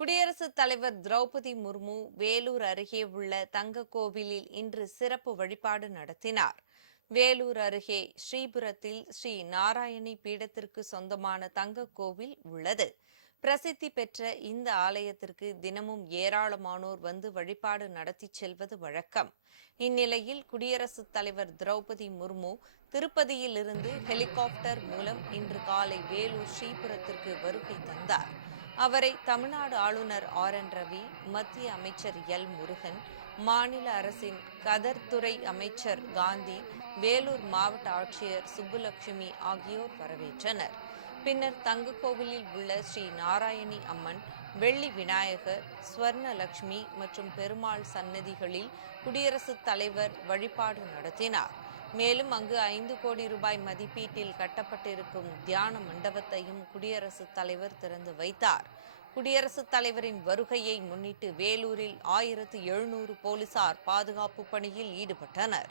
குடியரசுத் தலைவர் திரௌபதி முர்மு வேலூர் அருகே உள்ள தங்க கோவிலில் இன்று சிறப்பு வழிபாடு நடத்தினார். வேலூர் அருகே ஸ்ரீபுரத்தில் ஸ்ரீ நாராயணி பீடத்திற்கு சொந்தமான தங்க கோவில் உள்ளது. பிரசித்தி பெற்ற இந்த ஆலயத்திற்கு தினமும் ஏராளமானோர் வந்து வழிபாடு நடத்தி செல்வது வழக்கம். இந்நிலையில் குடியரசுத் தலைவர் திரௌபதி முர்மு திருப்பதியிலிருந்து ஹெலிகாப்டர் மூலம் இன்று காலை வேலூர் ஸ்ரீபுரத்திற்கு வருகை தந்தார். அவரை தமிழ்நாடு ஆளுநர் ஆர்.என். ரவி, மத்திய அமைச்சர் எல். முருகன், மாநில அரசின் கதர் துறை அமைச்சர் காந்தி, வேலூர் மாவட்ட ஆட்சியர் சுப்புலட்சுமி ஆகியோர் வரவேற்றனர். பின்னர் தங்கக்கோவிலில் உள்ள ஸ்ரீ நாராயணி அம்மன், வெள்ளி விநாயகர், ஸ்வர்ணலட்சுமி மற்றும் பெருமாள் சன்னதிகளில் குடியரசுத் தலைவர் வழிபாடு நடத்தினார். மேலும் அங்கு 5 கோடி ரூபாய் மதிப்பீட்டில் கட்டப்பட்டிருக்கும் தியான மண்டபத்தையும் குடியரசுத் தலைவர் திறந்து வைத்தார். குடியரசுத் தலைவரின் வருகையை முன்னிட்டு வேலூரில் 1700 போலீசார் பாதுகாப்பு பணியில் ஈடுபட்டனர்.